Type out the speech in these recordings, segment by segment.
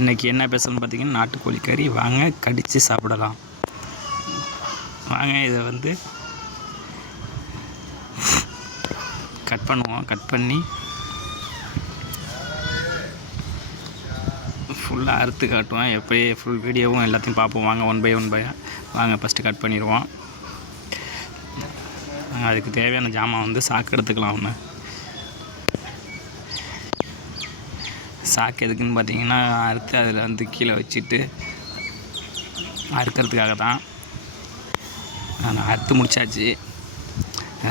இன்றைக்கி என்ன பேசணும்னு பார்த்தீங்கன்னா நாட்டுக்கோழி கறி. வாங்க கடித்து சாப்பிடலாம். வாங்க இதை வந்து கட் பண்ணுவோம். கட் பண்ணி ஃபுல்லாக அறுத்து காட்டுவோம். எப்படி ஃபுல் வீடியோவும் எல்லாத்தையும் பார்ப்போம். வாங்க ஒன் பை வாங்க ஃபஸ்ட்டு கட் பண்ணிடுவோம். அதுக்கு தேவையான ஜாமான் வந்து சாக்கு எடுத்துக்கலாம். ஒன்று சாக்கு எதுக்குன்னு பார்த்தீங்கன்னா அறுத்து அதில் வந்து கீழே வச்சுட்டு அறுக்கிறதுக்காக தான். நான் அறுத்து முடிச்சாச்சு.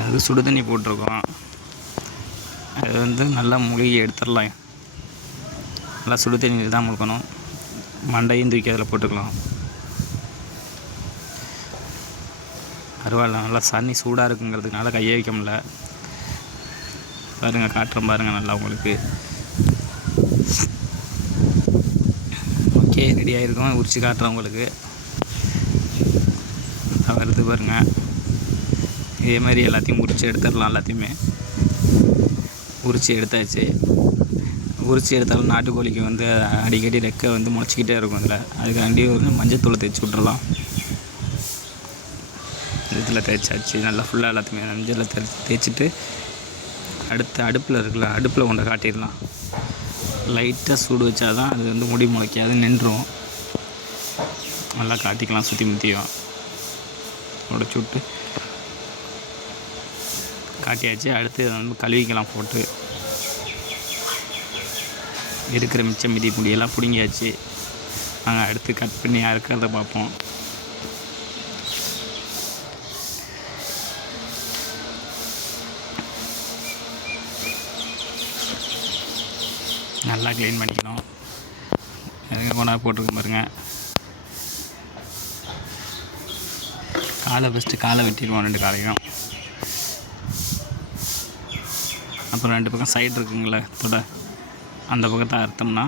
அது சுடு தண்ணி போட்டிருக்கோம். அது வந்து நல்லா மூழ்கி எடுத்துடலாம். நல்லா சுடு தண்ணி தான் முழுக்கணும். மண்டையும் தூக்கி அதில் போட்டுக்கலாம். அருவாள் நல்லா தண்ணி சூடாக இருக்குங்கிறதுனால கையை வைக்க முடியல. பாருங்கள், காட்டுறேன் பாருங்கள் நல்லா உங்களுக்கு. ஓகே, ரெடி ஆகிருக்கோம். உரிச்சு காட்டுறேன் உங்களுக்கு. வருது பாருங்கள். இதே மாதிரி எல்லாத்தையும் உரித்து எடுத்துடலாம். எல்லாத்தையுமே உரித்து எடுத்தாச்சு. உரித்து எடுத்தாலும் நாட்டுக்கோழிக்கு வந்து அடிக்கடி ரெக்கை வந்து முளைச்சிக்கிட்டே இருக்கும். இதில் அதுக்காண்டி வந்து மஞ்சத்தூளை தேய்ச்சி விட்றலாம். இதில் தேய்ச்சாச்சு. நல்லா ஃபுல்லாக எல்லாத்தையுமே மஞ்சளில் தேய்ச்சிட்டு அடுத்து அடுப்பில் இருக்குல்ல, அடுப்பில் கொண்டு காட்டிடலாம். லைட்டாக சூடு வச்சா தான் அது வந்து முடி முளைக்காது, நின்றும். நல்லா காட்டிக்கலாம். சுற்றி முற்றியும் உடச்சி விட்டு காட்டியாச்சு. அடுத்து அதை வந்து கழுவிக்கலாம். போட்டு இருக்கிற மிச்சம் மிதி முடியெல்லாம் பிடுங்கியாச்சு. நாங்கள் அடுத்து கட் பண்ணி அறுக்கிறத பார்ப்போம். நல்லா க்ளீன் பண்ணிக்கணும். எதுங்க கொண்டாந்து போட்டிருக்க பாருங்க. காலை வெட்டிடுவோம். 2 காலையும். அப்புறம் 2 பக்கம் சைடு இருக்குங்களே தொட, அந்த பக்கத்தை அறுத்தோம்னா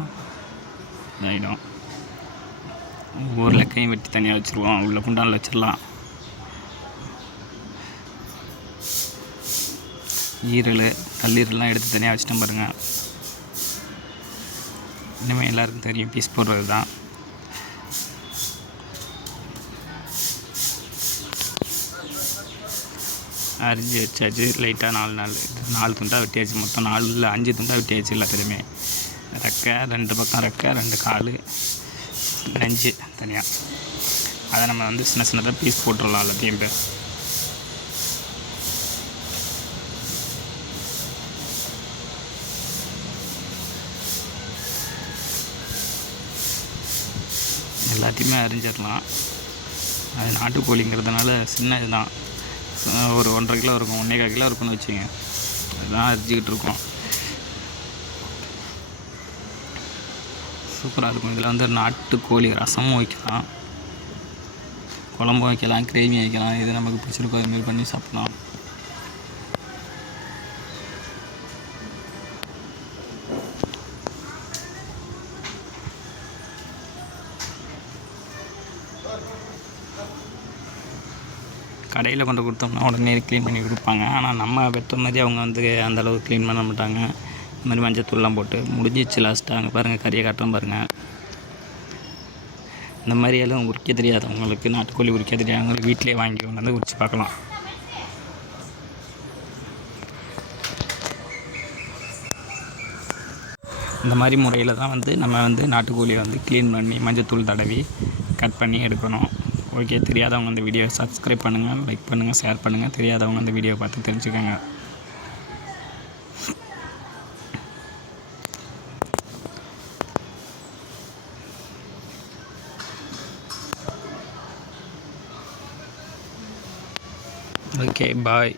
இதாகிடும். ஒவ்வொரு லெக்கையும் வெட்டி தனியாக வச்சுருவோம். உள்ள குண்டானில் வச்சிடலாம். ஈரல் கல்லீரல்லாம் எடுத்து தனியாக வச்சுட்டோம் பாருங்கள். இனிமேல் எல்லாருக்கும் தெரியும் பீஸ் போடுறது தான். அரிஞ்சு வச்சாச்சு. லைட்டாக 4 துண்டாக வெட்டியாச்சு. மொத்தம் 4 இல்லை 5 துண்டாக வெட்டியாச்சு. எல்லாத்துலேயுமே ரெக்கை 2 பக்கம் ரெக்கை, 2 கால், நெஞ்சு தனியாக. அதை நம்ம வந்து சின்ன சின்னதாக பீஸ் போட்டுடலாம் எல்லாத்தையும். எல்லாத்தையுமே அரிஞ்சிடலாம். அது நாட்டுக்கோழிங்கிறதுனால சின்ன இதுதான். ஒரு 1.5 கிலோ இருக்கும், 1.25 கிலோ இருக்குன்னு வச்சுங்க. அதுதான் அரிஞ்சிக்கிட்டு இருக்கோம். சூப்பராக இருக்கும். இதில் வந்து நாட்டுக்கோழி ரசமும் வைக்கலாம், குழம்பும் வைக்கலாம், கிரேவி வைக்கலாம். இது நமக்கு பிடிச்சிருக்கோ அதுமாரி பண்ணி சாப்பிட்லாம். கடையில் கொண்டு கொடுத்தோம்னா உடனே க்ளீன் பண்ணி கொடுப்பாங்க. ஆனால் நம்ம வெட்டுற மாதிரி அவங்க வந்து அந்தளவுக்கு க்ளீன் பண்ண மாட்டாங்க. இந்த மாதிரி மஞ்சத்தூள்லாம் போட்டு முடிஞ்சிச்சு. லாஸ்ட்டாக அங்கே பாருங்கள், கறியை காட்டுறோம் பாருங்கள். இந்த மாதிரியெல்லாம் உரிக்க தெரியாதவங்களுக்கு, நாட்டுக்கோழி உரிக்க தெரியாதவங்களுக்கு வீட்டிலே வாங்கி கொண்டு வந்து உரித்து பார்க்கலாம். இந்த மாதிரி முறையில் தான் வந்து நம்ம வந்து நாட்டுக்கோழியை வந்து க்ளீன் பண்ணி மஞ்சத்தூள் தடவி கட் பண்ணி எடுக்கணும். ஓகே, தெரியாதவங்க இந்த வீடியோவை சப்ஸ்கிரைப் பண்ணுங்கள், லைக் பண்ணுங்கள், ஷேர் பண்ணுங்கள். தெரியாதவங்க இந்த வீடியோவை பார்த்து தெரிஞ்சுக்கோங்க. ஓகே, பாய்.